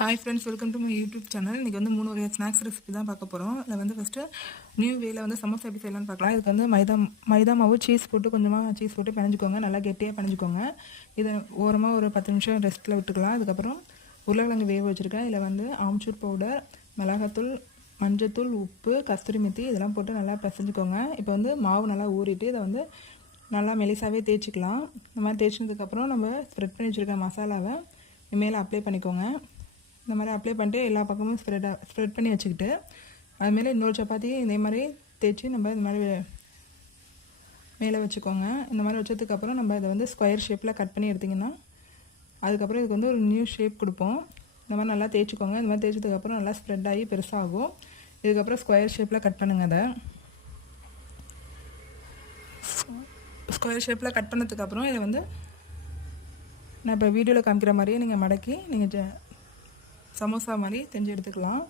Hi friends, welcome to my YouTube channel. இன்றைக்கி வந்து 3 வகையான ஸ்நாக்ஸ் ரெசிபி தான் பார்க்க போகிறோம். அதில் வந்து ஃபஸ்ட்டு நியூ வேல வந்து சமோசா எப்படி செய்யலாம்னு பார்க்கலாம். இதுக்கு வந்து மைதா மாவு சீஸ் போட்டு கொஞ்சமாக சீஸ் போட்டு பிணைஞ்சிக்கோங்க. நல்லா கெட்டியாக பிணைஞ்சிக்கோங்க. இதை ஓரமாக ஒரு 10 நிமிஷம் ரெஸ்ட்டில் விட்டுக்கலாம். அதுக்கப்புறம் உருளைக்கிழங்கு வேக வச்சுருக்கேன். இதில் வந்து ஆம்ச்சூர் பவுடர், மிளகாத்தூள், மஞ்சத்தூள், உப்பு, கஸ்தூரி மெத்தி இதெல்லாம் போட்டு நல்லா பிசைஞ்சிக்கோங்க. இப்போ வந்து மாவு நல்லா ஊறிட்டு இதை வந்து நல்லா மெலிசாவே தேய்ச்சிக்கலாம். இந்த மாதிரி தேய்ச்சினதுக்கப்புறம் நம்ம ஸ்ப்ரெட் பண்ணி வச்சுருக்க மசாலாவை மேலே அப்ளை பண்ணிக்கோங்க. இந்த மாதிரி அப்ளை பண்ணிட்டு எல்லா பக்கமும் ஸ்ப்ரெட் பண்ணி வச்சுக்கிட்டு அதுமாரி இன்னொரு சப்பாத்தி இதே மாதிரி தேய்ச்சி நம்ம இந்த மாதிரி மேலே வச்சுக்கோங்க. இந்த மாதிரி வச்சதுக்கப்புறம் நம்ம இதை வந்து ஸ்கொயர் ஷேப்பில் கட் பண்ணி எடுத்திங்கன்னா அதுக்கப்புறம் இதுக்கு வந்து ஒரு நியூ ஷேப் கொடுப்போம். இந்த மாதிரி நல்லா தேய்ச்சிக்கோங்க. இந்த மாதிரி தேய்ச்சதுக்கப்புறம் நல்லா ஸ்ப்ரெட் ஆகி பெருசாகும். இதுக்கப்புறம் ஸ்கொயர் ஷேப்பில் கட் பண்ணுங்கள். அதை ஸ்கொயர் ஷேப்பில் கட் பண்ணதுக்கப்புறம் இதை வந்து நான் இப்போ வீடியோவில் காமிக்கிற மாதிரியே நீங்கள் மடக்கி நீங்கள் சமோசா மாதிரி செஞ்சு எடுத்துக்கலாம்.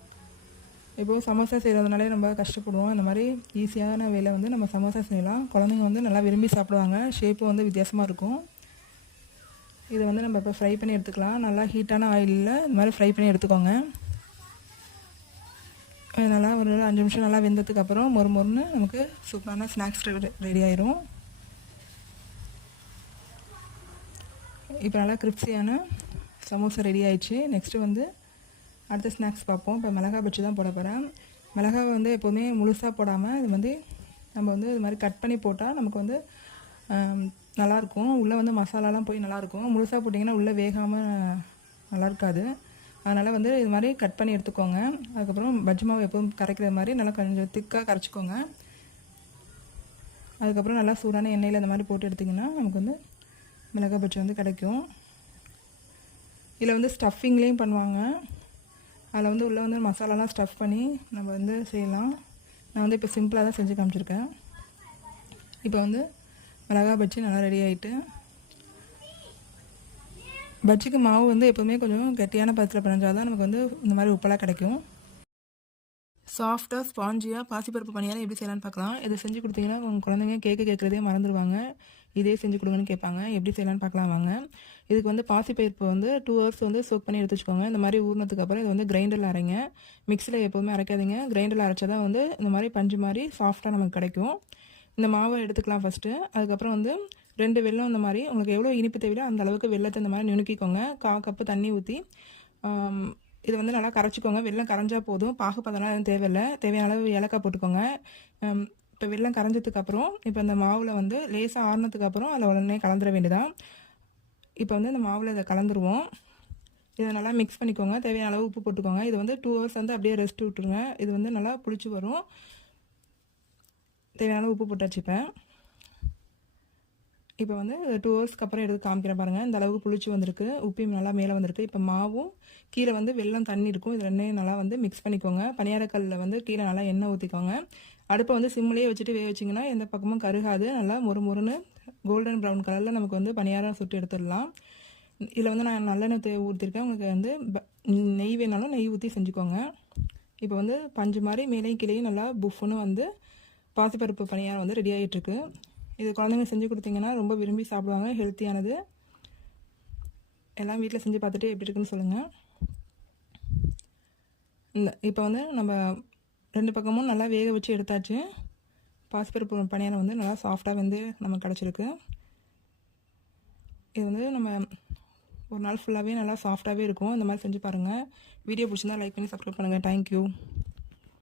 இப்போது சமோசா செய்கிறதுனாலே நம்ம கஷ்டப்படுவோம். இந்த மாதிரி ஈஸியான வேலை வந்து நம்ம சமோசா செய்யலாம். குழந்தைங்க வந்து நல்லா விரும்பி சாப்பிடுவாங்க. ஷேப்பும் வந்து வித்தியாசமாக இருக்கும். இதை வந்து நம்ம இப்போ ஃப்ரை பண்ணி எடுத்துக்கலாம். நல்லா ஹீட்டான ஆயிலில் இந்த மாதிரி ஃப்ரை பண்ணி எடுத்துக்கோங்க. நல்லா ஒரு 5 நிமிஷம் நல்லா வெந்ததுக்கப்புறம் மொறுன்னு நமக்கு சூப்பரான ஸ்நாக்ஸ் ரெடி ஆயிரும். இப்போ நல்லா கிரிப்ஸியான சமோசா ரெடி ஆயிடுச்சு. நெக்ஸ்ட்டு வந்து அடுத்த ஸ்நாக்ஸ் பார்ப்போம். இப்போ மிளகா பஜ்ஜி தான் போட போகிறேன். மிளகாவை வந்து எப்போவுமே முழுசாக போடாமல் இது வந்து நம்ம வந்து இது மாதிரி கட் பண்ணி போட்டால் நமக்கு வந்து நல்லாயிருக்கும். உள்ளே வந்து மசாலாலாம் போய் நல்லாயிருக்கும். முழுசாக போட்டிங்கன்னா உள்ளே வேகாமல் நல்லா இருக்காது. அதனால் வந்து இது மாதிரி கட் பண்ணி எடுத்துக்கோங்க. அதுக்கப்புறம் பஜ்ஜி மாவு எப்போவும் கரைக்கிற மாதிரி நல்லா கொஞ்சம் திக்காக கரைச்சிக்கோங்க. அதுக்கப்புறம் நல்லா சூடான எண்ணெயில் இந்த மாதிரி போட்டு எடுத்திங்கன்னா நமக்கு வந்து மிளகா பஜ்ஜி வந்து கிடைக்கும். இதில் வந்து ஸ்டஃபிங்லேயும் பண்ணுவாங்க. அதில் வந்து உள்ளே வந்து மசாலாலாம் ஸ்டஃப் பண்ணி நம்ம வந்து செய்யலாம். நான் வந்து இப்போ சிம்பிளாக தான் செஞ்சு காமிச்சிருக்கேன். இப்போ வந்து மிளகா பஜ்ஜி நல்லா ரெடி ஆகிட்டு, பஜ்ஜிக்கு மாவு வந்து எப்போவுமே கொஞ்சம் கெட்டியான பதத்தில் பிணைஞ்சால் தான் நமக்கு வந்து இந்த மாதிரி உப்பெல்லாம் கிடைக்கும். சாஃப்டாக ஸ்பாஞ்சியாக பாசிப்பருப்பு பணியாரம் எப்படி செய்யலான்னு பார்க்கலாம். இதை செஞ்சு கொடுத்தீங்கன்னா உங்கள் குழந்தைங்க கேட்குறதே மறந்துடுவாங்க. இதே செஞ்சு கொடுங்கன்னு கேட்பாங்க. எப்படி செய்யலான்னு பார்க்கலாம் வாங்க. இதுக்கு வந்து பாசிப்பருப்பு வந்து 2 ஹவர்ஸ் வந்து சோக் பண்ணி எடுத்து வச்சுக்கோங்க. இந்த மாதிரி ஊறினதுக்கப்புறம் இதை வந்து கிரைண்டரில் அரைங்க. மிக்சியில் எப்போவுமே அரைக்காதீங்க. கிரைண்டரில் அரைச்சா தான் வந்து இந்த மாதிரி பஞ்சு மாதிரி சாஃப்டாக நமக்கு கிடைக்கும். இந்த மாவை எடுத்துக்கலாம் ஃபஸ்ட்டு. அதுக்கப்புறம் வந்து 2 வெல்லம் இந்த மாதிரி உங்களுக்கு எவ்வளோ இனிப்பு தேவையோ அந்த அளவுக்கு வெல்லத்தை இந்த மாதிரி நுணுக்கிக்கோங்க. 1/4 கப்பு தண்ணி ஊற்றி இதை வந்து நல்லா கரைச்சிக்கோங்க. வெல்லம் கரைஞ்சால் போதும். பாகுப்பதெல்லாம் எதுவும் தேவையில்லை. தேவையான அளவு ஏலக்காய் போட்டுக்கோங்க. இப்போ வெல்லம் கரைஞ்சதுக்கப்புறம் இப்போ இந்த மாவில் வந்து லேசாக ஆறினதுக்கப்புறம் அதில் உடனே கலந்துட வேண்டியதான். இப்போ வந்து இந்த மாவில் இதை கலந்துருவோம். இதை நல்லா மிக்ஸ் பண்ணிக்கோங்க. தேவையான அளவு உப்பு போட்டுக்கோங்க. இது வந்து 2 ஹவர்ஸ் வந்து அப்படியே ரெஸ்ட் விட்டுருங்க. இது வந்து நல்லா புளிச்சு வரும். தேவையான அளவு உப்பு போட்டு வச்சுப்பேன். இப்போ வந்து 2 ஹவர்ஸ்க்கு அப்புறம் எடுத்து காமிக்கிறேன் பாருங்கள். இந்த அளவுக்கு புளிச்சு வந்திருக்கு. உப்பையும் நல்லா மேலே வந்திருக்கு. இப்போ மாவும் கீழே வந்து வெல்லம் தண்ணி இருக்கும். இது ரெண்டையும் நல்லா வந்து மிக்ஸ் பண்ணிக்கோங்க. பணியாரக்கல்லில் வந்து கீழே நல்லா எண்ணெய் ஊற்றிக்கோங்க. அடுப்பை வந்து சிம்லேயே வச்சுட்டு வேக வச்சிங்கன்னா எந்த பக்கமும் கருகாது. நல்லா மொறுன்னு கோல்டன் ப்ரௌன் கலரில் நமக்கு வந்து பணியாரம் சுட்டு எடுத்துடலாம். இதில் வந்து நான் நல்லெண்ணெய் ஊற்றிருக்கேன். உங்களுக்கு வந்து நெய் வேணாலும் நெய் ஊற்றி செஞ்சுக்கோங்க. இப்போ வந்து பஞ்சு மாதிரி மேலேயும் கீழேயும் நல்லா புஃப்னு வந்து பாசிப்பருப்பு பணியாரம் வந்து ரெடி ஆகிட்டுருக்கு. இது குழந்தைங்க செஞ்சு கொடுத்தீங்கன்னா ரொம்ப விரும்பி சாப்பிடுவாங்க. ஹெல்த்தியானது. எல்லாம் வீட்டில் செஞ்சு பார்த்துட்டு எப்படி இருக்குன்னு சொல்லுங்கள். இப்போ வந்து நம்ம 2 பக்கமும் நல்லா வேக வச்சு எடுத்தாச்சு. பாசிப்பருப்பு பணியாரம் வந்து நல்லா சாஃப்டாக வந்து நமக்கு கிடச்சிருக்கு. இது வந்து நம்ம ஒரு நாள் ஃபுல்லாகவே நல்லா சாஃப்டாகவே இருக்கும். இந்த மாதிரி செஞ்சு பாருங்கள். வீடியோ பிடிச்சிருந்தா லைக் பண்ணி சப்ஸ்கிரைப் பண்ணுங்கள். தேங்க்யூ.